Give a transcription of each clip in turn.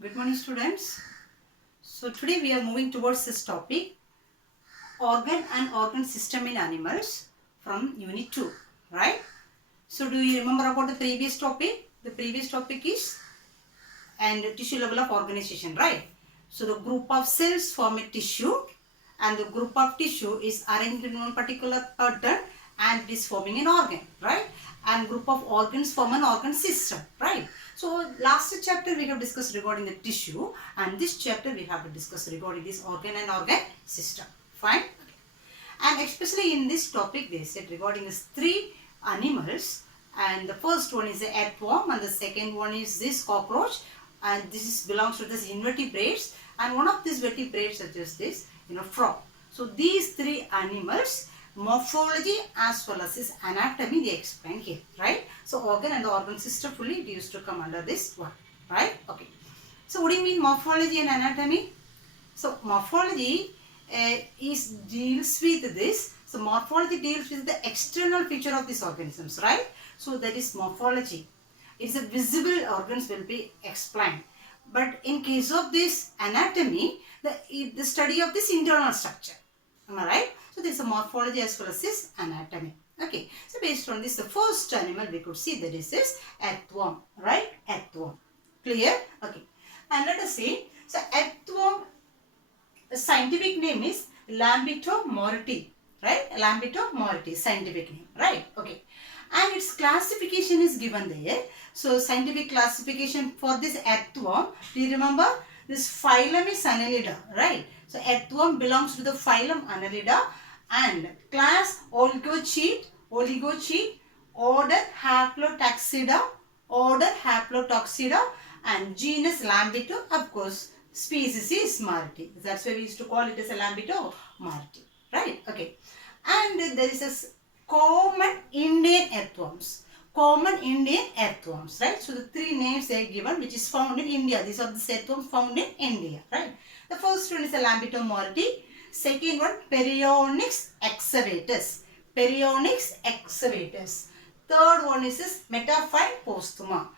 Good morning, students. So today we are moving towards this topic, organ and organ system in animals from unit 2, right? So do you remember about the previous topic? The previous topic is and tissue level of organization, right? So the group of cells form a tissue and the group of tissue is arranged in one particular pattern and it is forming an organ, right? And group of organs form an organ system, right? So last chapter we have discussed regarding the tissue and this chapter we have to discuss regarding this organ and organ system, fine? And especially in this topic they said regarding these three animals, and the first one is the earthworm and the second one is this cockroach, and this is belongs to this invertebrates, and one of these vertebrates such as this frog. So these three animals morphology as well as this anatomy they explain here, right? So organ and the organ system fully it used to come under this one, right? Okay. So what do you mean morphology and anatomy? So morphology deals with this. So morphology deals with the external feature of these organisms, right? So that is morphology. It's a visible organs will be explained. But in case of this anatomy, the study of this internal structure. Am I right? So there is a morphology as well as this anatomy. Okay. So based on this, the first animal we could see that is this earthworm, right? Earthworm. Clear? Okay. And let us see. So earthworm, the scientific name is Lambito moriti, right? Lambito moriti, scientific name, right? Okay. And its classification is given there. So scientific classification for this earthworm, do you remember? This phylum is Annelida, right? So earthworm belongs to the phylum Annelida and class Oligochaete, order Haplotoxida, and genus Lambito, of course, species is Marti. That's why we used to call it as a Lambito Marti, right? Okay. And there is a common Indian earthworms. Right? So the three names they are given which is found in India. These are the earthworms found in India, right? The first one is a Lambito moriti. Second one, Perionyx excavatus. Third one is this Metaphyne postuma.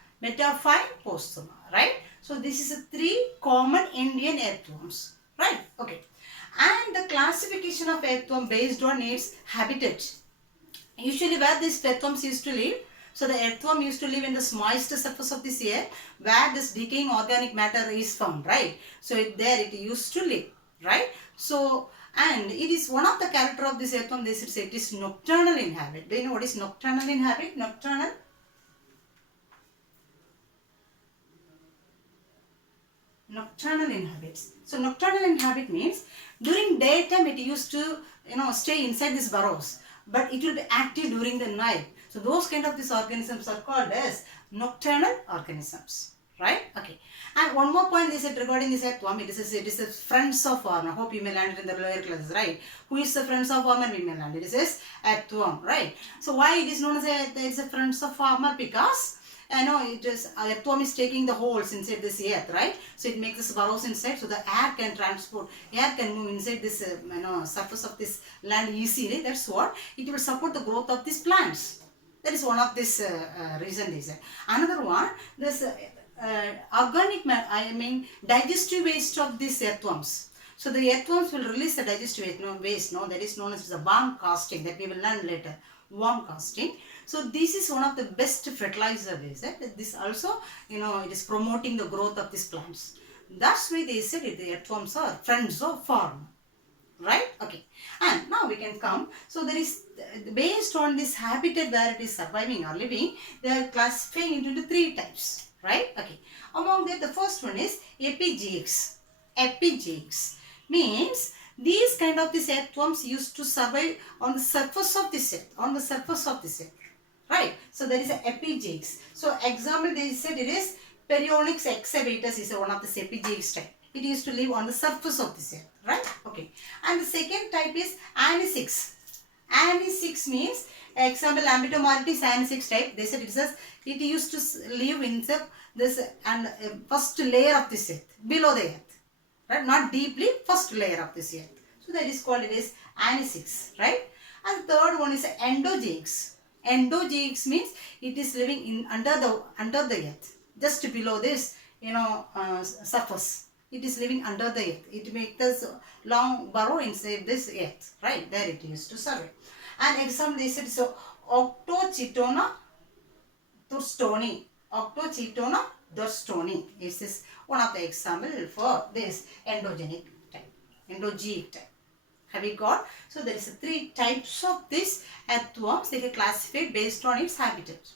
Right? So this is a three common Indian earthworms, right? Okay. And the classification of earthworm based on its habitat. Usually where these earthworms used to live, so the earthworm used to live in the moist surface of this earth where this decaying organic matter is found, right? So there it used to live, right? So, and it is one of the character of this earthworm, they should say it is nocturnal inhabit. Do you know what is nocturnal inhabit? Nocturnal inhabits. So nocturnal inhabit means during daytime it used to stay inside these burrows, but it will be active during the night. So those kind of these organisms are called as nocturnal organisms, right? Okay. And one more point is that regarding this earthworm, it is a friends of farmer. Hope you may learn it in the lower classes, right? Who is the friends of farmer? We may learn it. This is earthworm, right? So why it is known as a friends of farmer? Because earthworm is taking the holes inside this earth, right? So it makes this burrows inside, so the air can move inside this surface of this land easily. That's what it will support the growth of these plants. That is one of this reason they say. Another one, this digestive waste of these earthworms. So the earthworms will release the digestive waste, that is known as the worm casting, that we will learn later. Worm casting. So this is one of the best fertilizer they said. This also, it is promoting the growth of these plants. That's why they said the earthworms are friends of farm. Right? Okay. And now we can come. So there is, based on this habitat where it is surviving or living, they are classifying into three types. Right? Okay. Among that, the first one is epigeics. Means these kind of these earthworms used to survive on the surface of this earth. Right? So there is a epigeics. So example they said it is Perionyx excavatus is one of the epigeics type. It used to live on the surface of this earth, right? Okay. And the second type is anisix. Anisix means, example, Lambito moriti is anisix type. They said it used to live in this and first layer of this earth, below the earth, right? Not deeply, first layer of this earth. So that is called it is anisix, right? And the third one is endogeics. Endogeics means it is living in under the earth, just below this surface. It is living under the earth. It makes this long burrow inside this earth, right? There it used to survey. And example they said, so Octochitona Turstoni. Octochitona Turstoni is this one of the example for this endogenic type, endozoic type. Have you got? So there is 3 types of this earthworms. They are classified based on its habitat.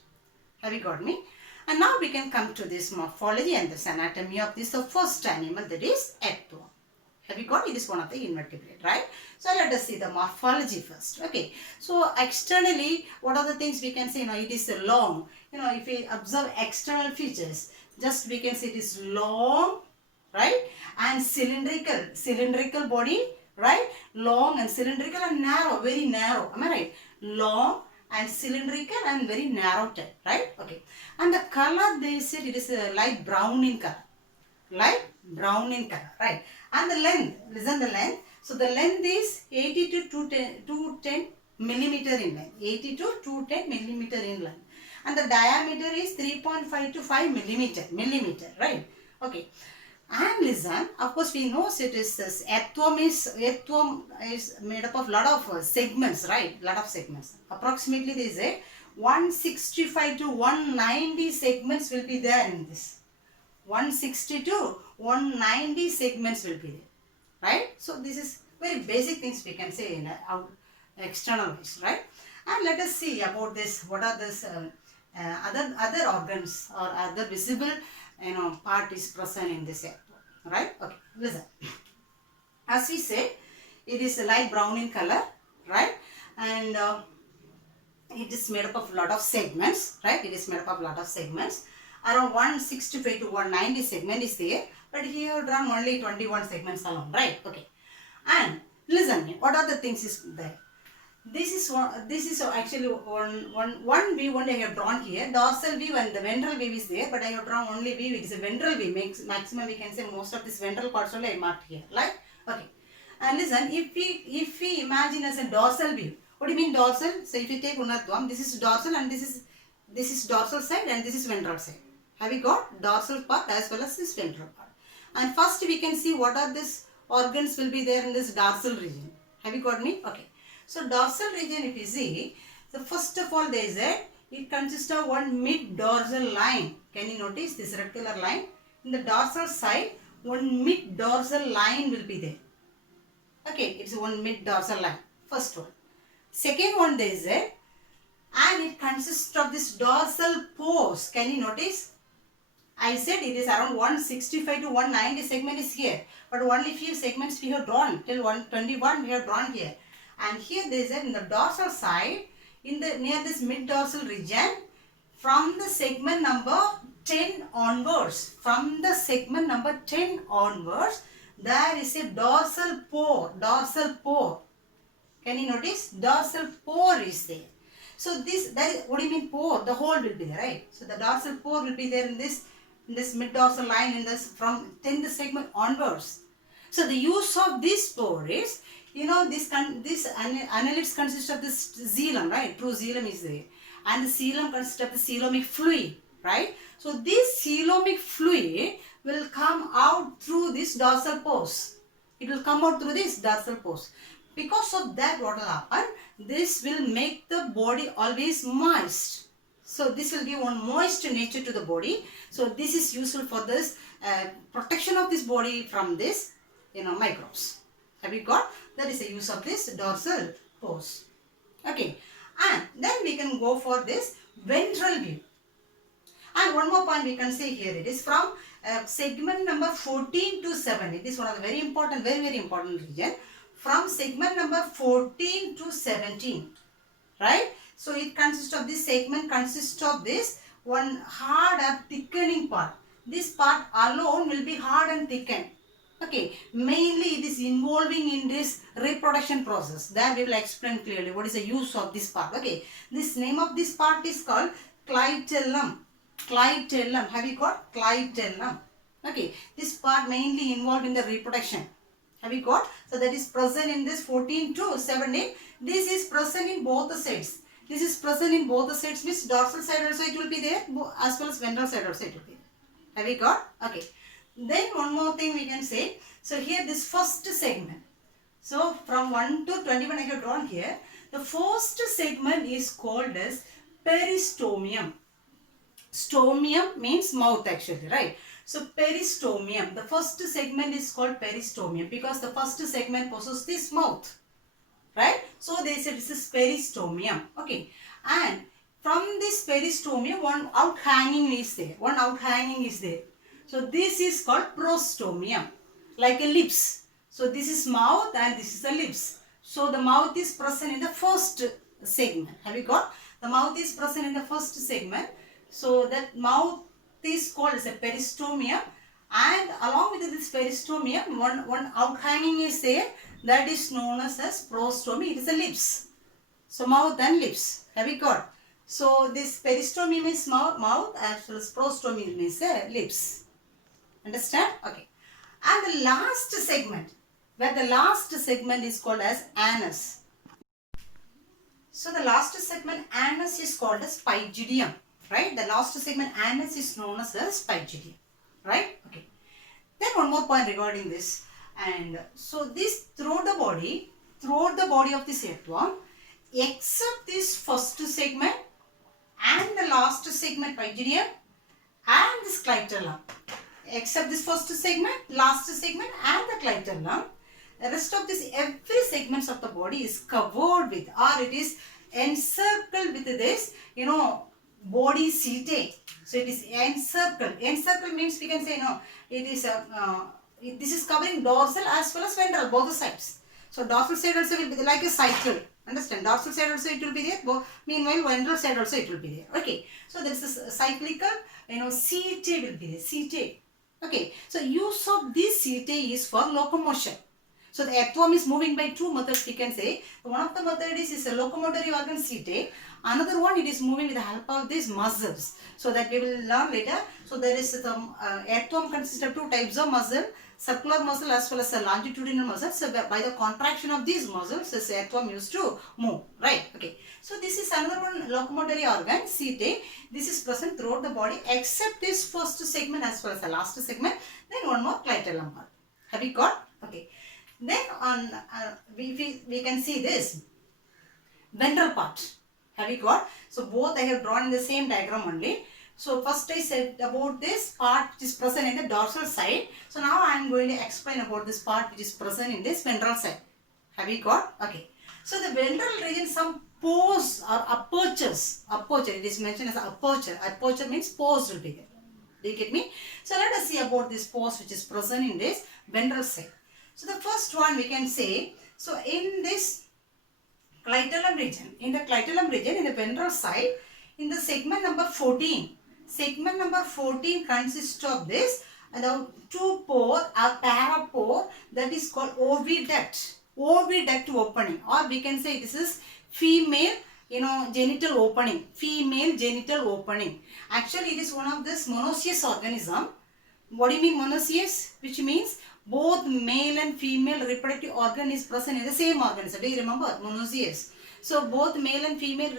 Have you got me? And now we can come to this morphology and this anatomy of this first animal, that is earthworm. Have you got? It is one of the invertebrate, right? So let us see the morphology first. Okay. So externally, what are the things we can say? It is long. If we observe external features, just we can say it is long, right? And cylindrical body, right? Long and cylindrical and narrow, very narrow. Am I right? Long and cylindrical and very narrow type, right? Okay. And the color, they said it is light brown in color. Light brown in color, right? And the length, listen the length. So the length is 80 to 210 millimeter in length. 80 to 210 millimeter in length. And the diameter is 3.5 to 5 millimeter, right? Okay. And listen, of course we know it is this earthworm is made up of lot of segments, right? Lot of segments. Approximately they say 165 to 190 segments will be there in this. 160 to 190 segments will be there, right? So this is very basic things we can say in our external ways, right? And let us see about this. What are this other organs or other visible part is present in this earthworm, right? Okay, listen. As we said, it is light brown in color, right? And it is made up of a lot of segments, right? It is made up of a lot of segments. Around 165 to 190 segment is there, but here I have drawn only 21 segments alone, right? Okay. And listen, what are the things is there? This is actually one view only I have drawn here. Dorsal view and the ventral view is there, but I have drawn only view. It is a ventral view. Maximum we can say most of this ventral parts only I marked here. Like, okay. And listen, if we imagine as a dorsal view, what do you mean dorsal? So if you take Unarthwam, this is dorsal and this is dorsal side and this is ventral side. Have you got dorsal part as well as this ventral part? And first we can see what are these organs will be there in this dorsal region. Have you got me? Okay. So dorsal region, if you see, so first of all there is it consists of one mid-dorsal line. Can you notice this red color line? In the dorsal side, one mid-dorsal line will be there. Okay, it's one mid-dorsal line. First one. Second one there is and it consists of this dorsal pores. Can you notice? I said it is around 165 to 190 segment is here. But only few segments we have drawn. Till 121 we have drawn here. And here there is in the dorsal side, near this mid-dorsal region, from the segment number 10 onwards, there is a dorsal pore. Can you notice? Dorsal pore is there. So what do you mean pore? The hole will be there, right? So the dorsal pore will be there in this mid-dorsal line from 10th segment onwards. So the use of this pore is, this annelids consist of this xylem, right? True xylem is there. And the xylem consists of the coelomic fluid, right? So this coelomic fluid will come out through this dorsal pores. It will come out through this dorsal pores. Because of that, what will happen? This will make the body always moist. So this will give one moist nature to the body. So this is useful for this protection of this body from this, microbes. Have you got? That is the use of this dorsal pores. Okay. And then we can go for this ventral view. And one more point we can say here, it is from segment number 14 to 7. It is one of the very important region. From segment number 14 to 17. Right? So it consists of this segment, consists of this one hard and thickening part. This part alone will be hard and thickened. Okay, mainly it is involving in this reproduction process. That we will explain clearly what is the use of this part. Okay, this name of this part is called clitellum. Clitellum. Have you got? Clitellum. Okay, this part mainly involved in the reproduction. Have you got? So that is present in this 14 to 17. This is present in both the sides. This is present in both the sides, means dorsal side also it will be there, as well as ventral side also it will be there. Have we got? Okay. Then one more thing we can say. So here this first segment. So from 1 to 21 I have drawn here. The first segment is called as peristomium. Stomium means mouth actually, right? So peristomium. The first segment is called peristomium because the first segment possesses this mouth. Right? So they said this is peristomium. Okay. And from this peristomium, one outhanging is there. One outhanging is there. So this is called prostomium. Like a lips. So this is mouth and this is the lips. So the mouth is present in the first segment. Have you got? The mouth is present in the first segment. So that mouth is called as a peristomium. And along with this peristomium, one outhanging is there. That is known as prostomy. It is the lips. So mouth and lips. Have you got? So this peristomium is mouth as well as prostomium is lips. Understand? Okay. And the last segment, where the last segment is called as anus. So the last segment anus is called as pygidium. Right? The last segment anus is known as pygidium. Right? Okay. Then one more point regarding this. And so this throughout the body of this earthworm, except this first segment and the last segment pygidium and this clitoral, except this first segment, last segment and the clitoral, the rest of this every segments of the body is covered with, or it is encircled with this, body setae. So it is encircled. Encircled means we can say it is this is covering dorsal as well as ventral, both the sides. So dorsal side also will be like a cycle. Understand? Dorsal side also it will be there. Meanwhile, ventral side also it will be there. Okay. So there is a cyclical, setae will be there. Setae. Okay. So use of this setae is for locomotion. So the earthworm is moving by two methods we can say. One of the methods is a locomotory organ setae. Another one, it is moving with the help of these muscles. So that we will learn later. So there is the earthworm consists of two types of muscle. Circular muscle as well as a longitudinal muscle. So by the contraction of these muscles, this earthworm used to move. Right? Okay. So this is another one, locomotory organ, setae. This is present throughout the body except this first segment as well as the last segment. Then one more clitoral part. Have you got? Okay. Then on we can see this ventral part. Have you got? So both I have drawn in the same diagram only. So first I said about this part which is present in the dorsal side. So now I am going to explain about this part which is present in this ventral side. Have you got? Okay. So the ventral region, some pores or apertures. Aperture, it is mentioned as aperture. Aperture means pores will be there. Do you get me? So let us see about this pores which is present in this ventral side. So the first one we can say, so in this clitoral region, in the ventral side, in the segment number 14 consists of this two pore or parapore, that is called oviduct opening, or we can say this is female genital opening. Actually it is one of this monoecious organism. What do you mean monoecious? Which means both male and female reproductive organ is present in the same organism. Do you remember? Monoecious. So both male and female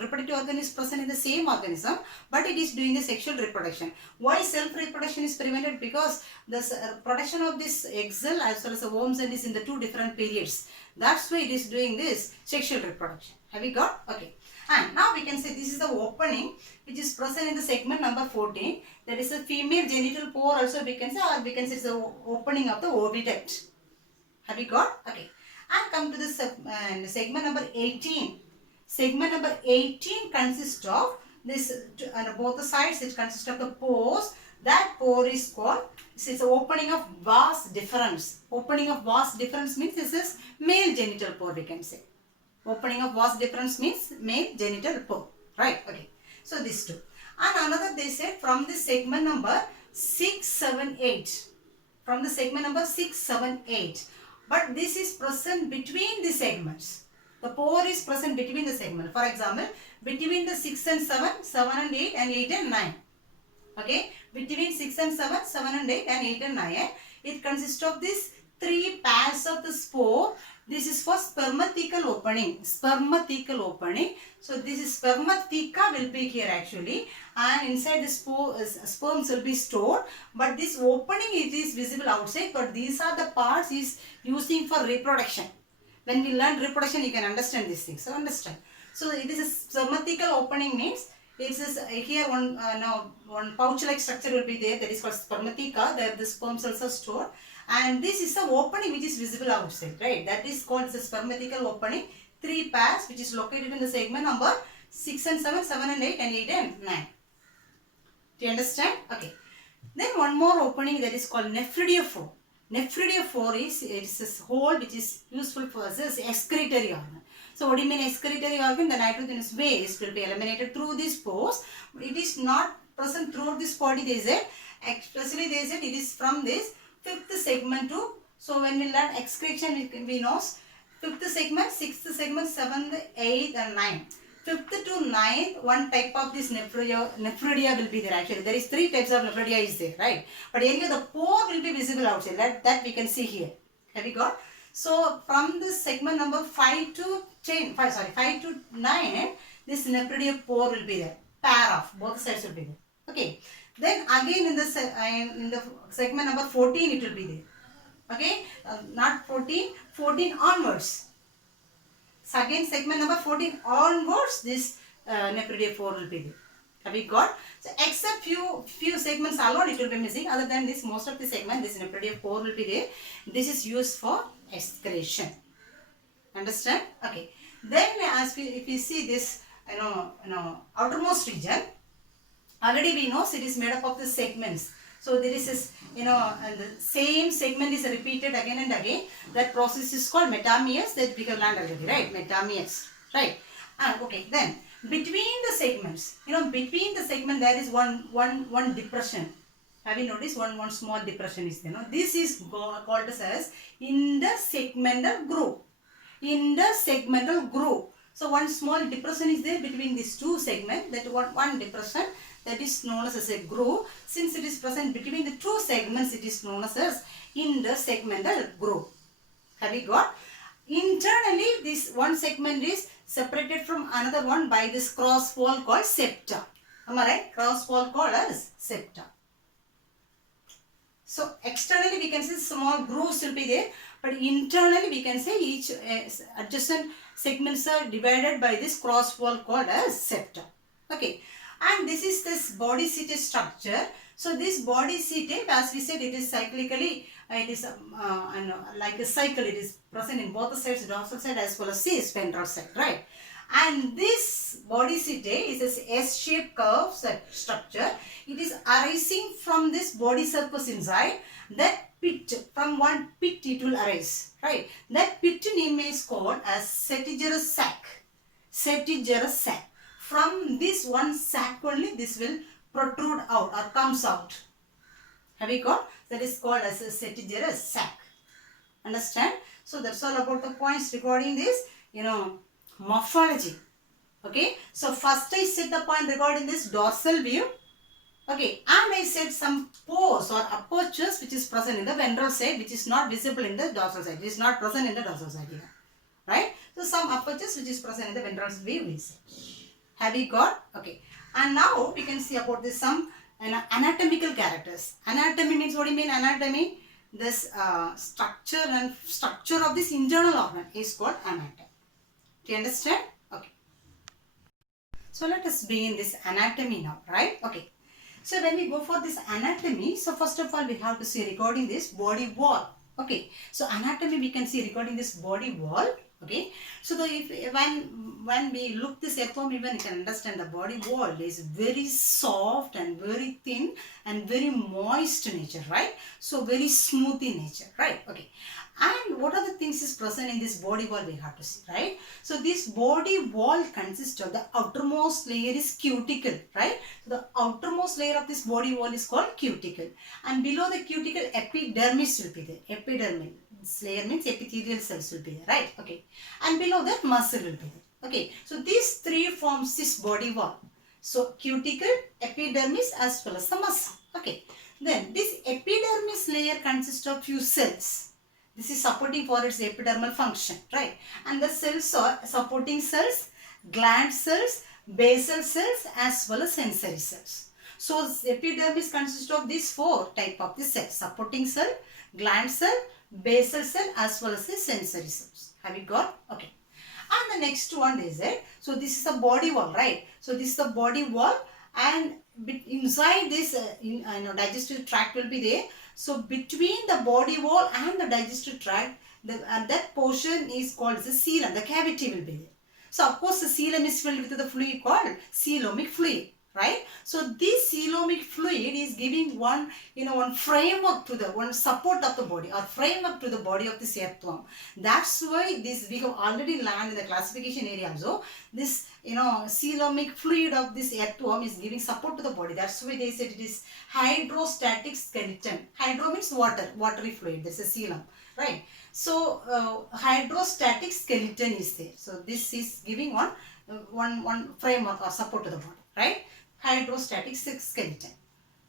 reproductive organ is present in the same organism, but it is doing the sexual reproduction. Why self-reproduction is prevented? Because the production of this egg cell as well as the worm cell is in the two different periods. That's why it is doing this sexual reproduction. Have you got? Okay. And now we can say this is the opening which is present in the segment number 14. There is a female genital pore also we can say, or we can say it's the opening of the oviduct. Have you got? Okay. And come to the segment number 18. Segment number 18 consists of this, both the sides it consists of the pores. That pore is called, it's the opening of vas deferens. Opening of vas deferens means this is male genital pore we can say. Opening of vas deferens means male genital pore. Right? Okay. So these two. And another they said from the segment number 6, 7, 8. From the segment number 6, 7, 8. But this is present between the segments. The pore is present between the segments. For example, between the 6 and 7, 7 and 8 and 8 and 9. Okay. Between 6 and 7, 7 and 8 and 8 and 9. It consists of these three pairs of the spore This is for spermathecal opening. Spermathecal opening. So this is spermatheca will be here actually, and inside the sperms will be stored. But this opening it is visible outside. But these are the parts is using for reproduction. When we learn reproduction, you can understand these things. So understand. So it is a spermathecal opening means it is here one pouch-like structure will be there. That is called spermatheca. There the sperms also stored. And this is the opening which is visible outside, right? That is called the spermathecal opening. 3 pairs which is located in the segment number 6 and 7, 7 and 8 and 8 and 9. Do you understand? Okay. Then one more opening that is called nephridiophore. Nephridiophore is a hole which is useful for this excretory organ. So what do you mean excretory organ? The nitrogenous waste will be eliminated through these pores. It is not present throughout this body, they said. Especially they said it is from this 5th segment to, so when we learn excretion we know 5th segment, 6th segment, 7th, 8th and 9th. 5th to 9th, one type of this nephridia will be there actually. There is 3 types of nephridia is there, right? But anyway the pore will be visible outside. That we can see here. Have you got? So from this segment number 5 to 9, this nephridia pore will be there. Pair of both sides will be there. Okay. Then again in the segment number 14 it will be there. Okay, not 14, 14 onwards. So again segment number 14 onwards this nephridiophore will be there. Have you got? So except few segments alone it will be missing. Other than this, most of the segment this nephridiophore will be there. This is used for excretion. Understand? Okay. Then if we see this outermost region. Already we know it is made up of the segments. So there is this, and the same segment is repeated again and again. That process is called metameres. That we have learned already, right? Metameres, right? Okay. Then between the segments, between the segment there is one depression. Have you noticed one small depression is there? No? This is called as intersegmental groove. Intersegmental groove. So one small depression is there between these two segments. That one depression. That is known as a groove. Since it is present between the two segments, it is known as intersegmental groove. Have you got? Internally, this one segment is separated from another one by this cross wall called septa. Am I right? Cross wall called as septa. So externally we can say small grooves will be there, but internally we can say each adjacent segments are divided by this cross wall called as septa. Okay. And this is this body seated structure. So this body seated, as we said, it is cyclically, it is like a cycle. It is present in both the sides, dorsal side as well as this ventral side, right? And this body seated is a S-shaped curve structure. It is arising from this body surface inside. That pit, from one pit it will arise, right? That pit name is called as setigerous sac. Setigerous sac. From this one sac only this will protrude out or comes out. Have you got? That is called as a setigerous sac. Understand? So that's all about the points regarding this, morphology. Okay. So first I said the point regarding this dorsal view. Okay. And I said some pores or apertures which is present in the ventral side, which is not visible in the dorsal side. It is not present in the dorsal side here. Right? So some apertures which is present in the ventral view we said. Have you got? Okay. And now we can see about this some anatomical characters. Anatomy means, what do you mean anatomy? This structure of this internal organ is called anatomy. Do you understand? Okay. So let us begin this anatomy now, right? Okay. So when we go for this anatomy, so first of all we have to see regarding this body wall. Okay. So anatomy we can see regarding this body wall. Okay, so when we look this earthworm, even you can understand the body wall is very soft and very thin and very moist nature, right? So very smooth in nature, right? Okay, and what are the things is present in this body wall we have to see, right? So this body wall consists of the outermost layer is cuticle, right? So the outermost layer of this body wall is called cuticle, and below the cuticle epidermis will be there. Epidermis. This layer means epithelial cells will be there, right? Okay. And below that muscle will be there. Okay. So these three forms this body wall. So cuticle, epidermis as well as the muscle. Okay. Then this epidermis layer consists of few cells. This is supporting for its epidermal function, right? And the cells are supporting cells, gland cells, basal cells as well as sensory cells. So epidermis consists of these four type of the cells: supporting cell, gland cell, basal cell as well as the sensory cells. Have you got? Okay. And the next one is it. So this is the body wall, right? So this is the body wall, and inside this digestive tract will be there. So between the body wall and the digestive tract, that portion is called the coelom. The cavity will be there. So of course the coelom is filled with the fluid called coelomic fluid, right? So this coelomic fluid is giving one framework to one support of the body, or framework to the body of this earthworm. That's why this we have already learned in the classification area also. This coelomic fluid of this earthworm is giving support to the body. That's why they said it is hydrostatic skeleton. Hydro means water, watery fluid. This is coelom, right? So hydrostatic skeleton is there. So this is giving one framework or support to the body, right? Hydrostatic skeleton,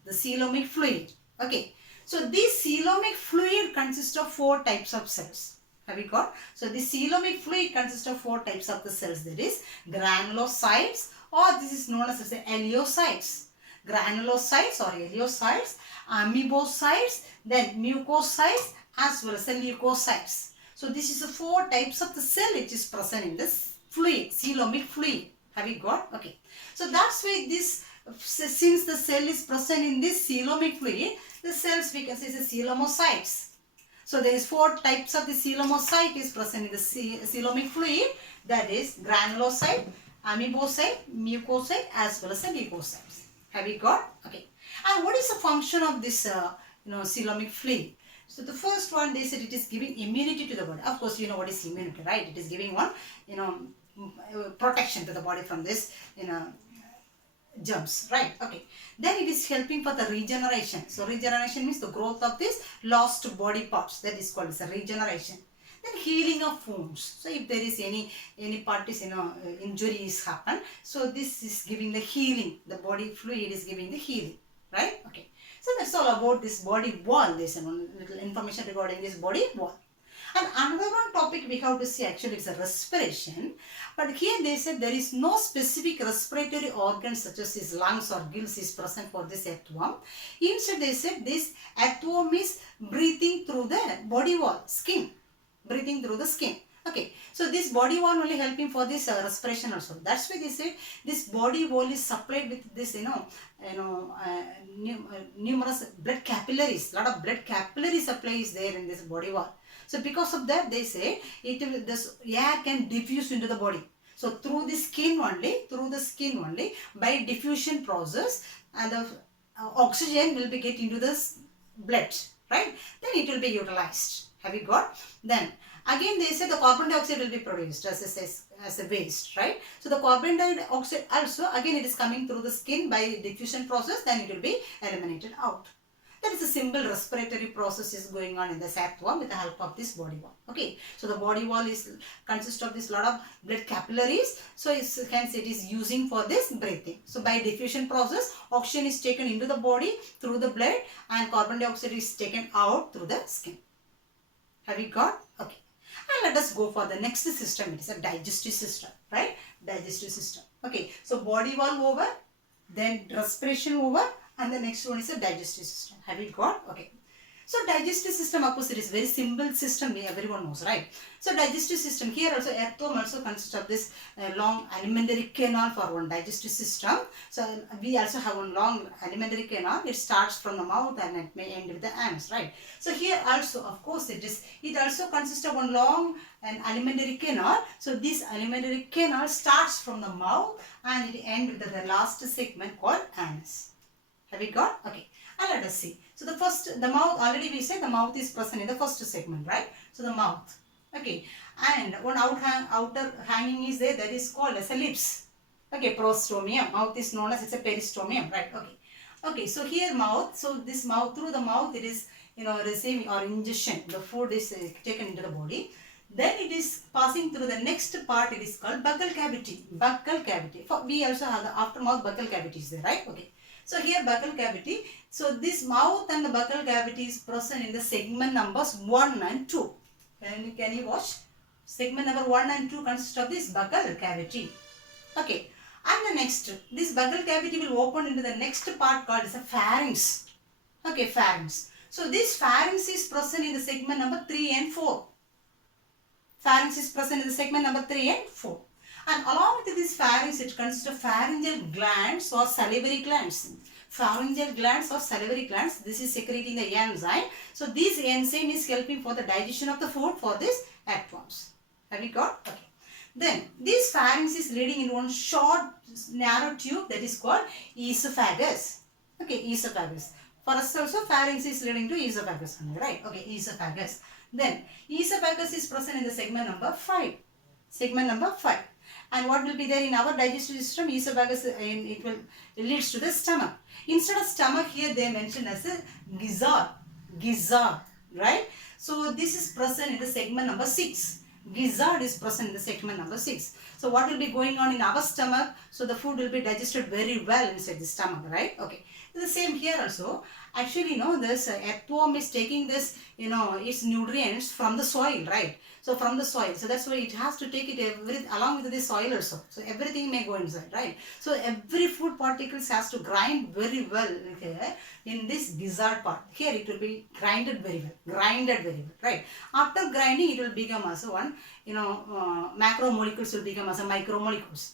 the coelomic fluid. Okay, so this coelomic fluid consists of four types of cells. Have you got? So this coelomic fluid consists of four types of the cells. That is granulocytes, or this is known as eliocytes. Granulocytes or eliocytes, amoebocytes, then mucocytes as well as the leukocytes. So this is the four types of the cell which is present in this fluid, coelomic fluid. Have you got? Okay. So that's why this, since the cell is present in this coelomic fluid, the cells we can say is the coelomocytes. So there is four types of the coelomocyte is present in the coelomic fluid. That is granulocyte, amoebocyte, mucocyte as well as the leukocytes. Have you got? Okay. And what is the function of this coelomic fluid? So the first one, they said it is giving immunity to the body. Of course, you know what is immunity, right? It is giving one protection to the body from this germs, right? Okay. Then it is helping for the regeneration. So regeneration means the growth of these lost body parts. That is called as a regeneration. Then healing of wounds. So if there is any part is injuries happen, so this is giving the healing. The body fluid is giving the healing, right? Okay. So that's all about this body wall. There's one little information regarding this body wall. And another one topic we have to see actually is a respiration. But here they said there is no specific respiratory organ such as his lungs or gills is present for this earthworm. Instead they said this earthworm is breathing through the body wall, skin. Breathing through the skin. Okay, so this body wall only helping for this respiration also. That's why they said this body wall is supplied with this numerous blood capillaries. Lot of blood capillary supply is there in this body wall. So because of that, they say this air can diffuse into the body. So through the skin only, by diffusion process, and the oxygen will be get into the blood, right? Then it will be utilized. Have you got? Then again they say the carbon dioxide will be produced as a waste, right? So the carbon dioxide also again it is coming through the skin by diffusion process, then it will be eliminated out. That is a simple respiratory process is going on in the earthworm with the help of this body wall. Okay, so the body wall consists of this lot of blood capillaries. So hence it is using for this breathing. So by diffusion process, oxygen is taken into the body through the blood and carbon dioxide is taken out through the skin. Have you got? Okay. And let us go for the next system. It is a digestive system, right? Digestive system. Okay, so body wall over, then respiration over, and the next one is a digestive system. Have you got? Okay. So digestive system, of course, it is very simple system. Everyone knows, right? So digestive system here also, earthworm also consists of this long alimentary canal for one digestive system. So we also have one long alimentary canal. It starts from the mouth and it may end with the anus, right? So here also, of course, it also consists of one long and alimentary canal. So this alimentary canal starts from the mouth and it ends with the last segment called anus. Have you got? Okay. And let us see. So the mouth, already we said the mouth is present in the first segment, right? So the mouth. Okay. And one outer hanging is there, that is called as a lips. Okay, prostomium. Mouth is known as it's a peristomium, right? Okay. Okay, so here mouth. So this mouth, through the mouth it is, receiving or ingestion. The food is taken into the body. Then it is passing through the next part, it is called buccal cavity. Buccal cavity. We also have the aftermouth buccal cavity is there, right? Okay. So here buccal cavity, So this mouth and the buccal cavity is present in the segment numbers 1 and 2. Can you watch? Segment number 1 and 2 consist of this buccal cavity. Okay. And the next, this buccal cavity will open into the next part called as a pharynx. Okay, pharynx. So this pharynx is present in the segment number 3 and 4. Pharynx is present in the segment number 3 and 4. And along with this pharynx, it consists of pharyngeal glands or salivary glands. Pharyngeal glands or salivary glands, this is secreting the enzyme. So this enzyme is helping for the digestion of the food for these earthworms. Have you got? Okay. Then this pharynx is leading in one short narrow tube that is called esophagus. Okay, esophagus. For us also pharynx is leading to esophagus, right? Okay, esophagus. Then esophagus is present in the segment number 5. Segment number 5. And what will be there in our digestive system? Esophagus, it leads to the stomach. Instead of stomach, here they mention as a gizzard. Gizzard, right? So this is present in the segment number 6. Gizzard is present in the segment number 6. So what will be going on in our stomach? So the food will be digested very well inside the stomach, right? Okay. The same here also. Actually, this earthworm is taking this, its nutrients from the soil, right? So from the soil. So that's why it has to take it along with the soil also. So everything may go inside, right? So every food particles has to grind very well here in this gizzard part. Here it will be grinded very well, right? After grinding, it will become as one, macromolecules will become as a micromolecules.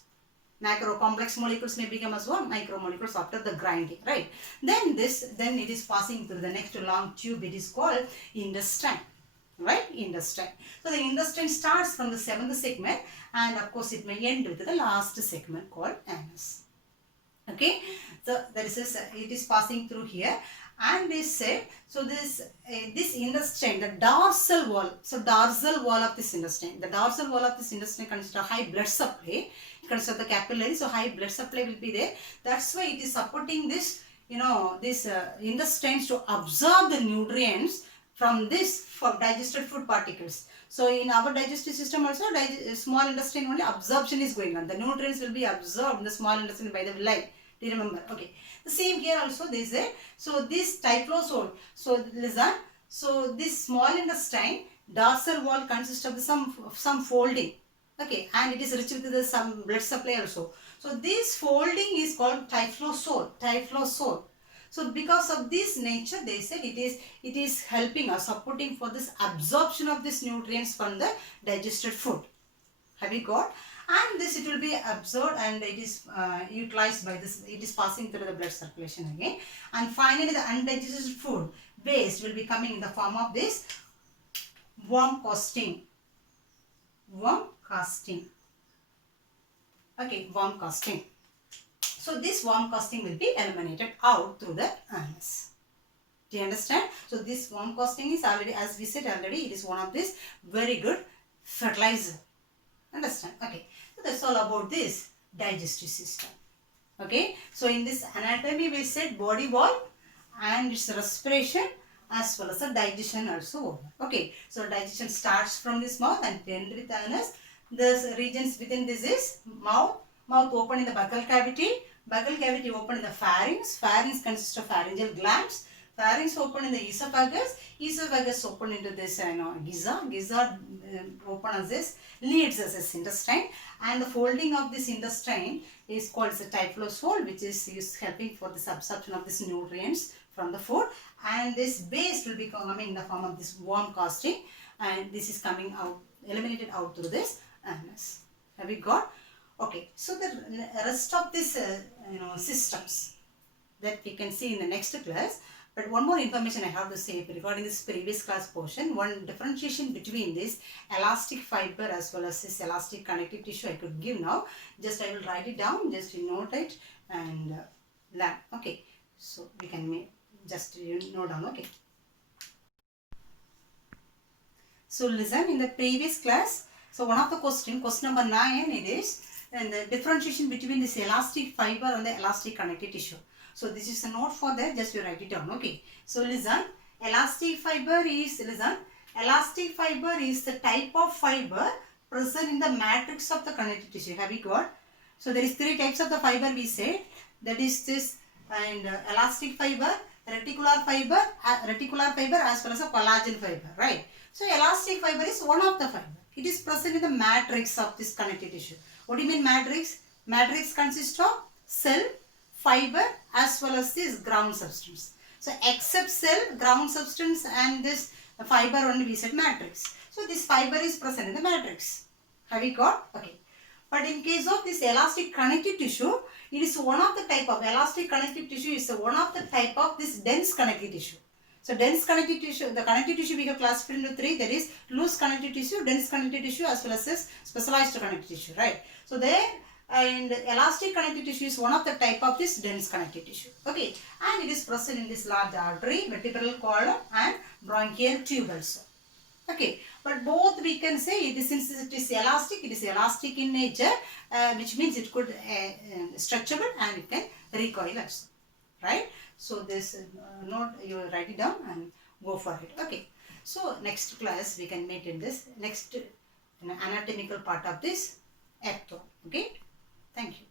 Macro complex molecules may become as one micromolecules after the grinding, right? Then it is passing through the next long tube. It is called intestine, right? Intestine. So the intestine starts from the 7th segment, and of course it may end with the last segment called anus. Okay, so it is passing through here, and they said, so this intestine, the dorsal wall, so dorsal wall of this intestine, the dorsal wall of this intestine consists of high blood supply. It consists of the capillary, so high blood supply will be there. That's why it is supporting this, this intestines to absorb the nutrients from this digested food particles. So in our digestive system also, small intestine only absorption is going on. The nutrients will be absorbed in the small intestine by the villi. Do you remember? Okay. The same here also they say. So this typhloid. So listen. So this small intestine dorsal wall consists of some folding. Okay, and it is rich with some blood supply also. So this folding is called typhloid. So because of this nature, they said it is helping us, supporting for this absorption of these nutrients from the digested food. Have you got? And this, it will be absorbed and it is utilized by this. It is passing through the blood circulation again. And finally, the undigested food waste will be coming in the form of this worm casting. Okay, worm casting. So this worm casting will be eliminated out through the anus. Do you understand? So this worm casting is already, as we said already, it is one of this very good fertilizer. Understand? Okay. So that's all about this digestive system. Okay. So in this anatomy we said body wall and its respiration as well as the digestion also. Okay. So digestion starts from this mouth and ends with the anus. The regions within this is mouth open in the buccal cavity. Buccal cavity open in the pharynx. Pharynx consists of pharyngeal glands. Pharynx open in the esophagus. Esophagus open into this gizzard. Gizzard open as this, leads as this intestine. And the folding of this intestine is called the typhloid, which is helping for this absorption of these nutrients from the food. And this base will be coming in the form of this worm casting. And this is coming out, eliminated out through this anus. Have you got? Okay. So the rest of this systems that we can see in the next class. But one more information I have to say regarding this previous class portion. One differentiation between this elastic fiber as well as this elastic connective tissue I could give now. Just I will write it down. Just note it and learn. Okay. So we can just note down. Okay. So listen, in the previous class. So one of the question number 9 it is, and the differentiation between this elastic fiber and the elastic connective tissue. So this is a note for that, just you write it down. Okay. So listen, elastic fiber is the type of fiber present in the matrix of the connective tissue. Have you got? So there is 3 types of the fiber we said. That is this and elastic fiber, reticular fiber as well as a collagen fiber, right? So elastic fiber is one of the fiber. It is present in the matrix of this connective tissue. What do you mean matrix? Matrix consists of cell, fiber as well as this ground substance. So except cell, ground substance and this fiber only we said matrix. So this fiber is present in the matrix. Have you got? Okay. But in case of this elastic connective tissue, it is one of the type of elastic connective tissue is one of the type of this dense connective tissue. So dense connective tissue, the connective tissue we have classified into three. There is loose connective tissue, dense connective tissue as well as this specialized connective tissue, right? So there and elastic connective tissue is one of the type of this dense connective tissue. Okay, and it is present in this large artery, vertebral column and bronchial tube also. Okay, but both we can say it is, since it is elastic in nature, which means it could stretchable and it can recoil also, right? So this note you write it down and go for it. Okay, so next class we can meet in this next anatomical part of this earthworm. Okay, thank you.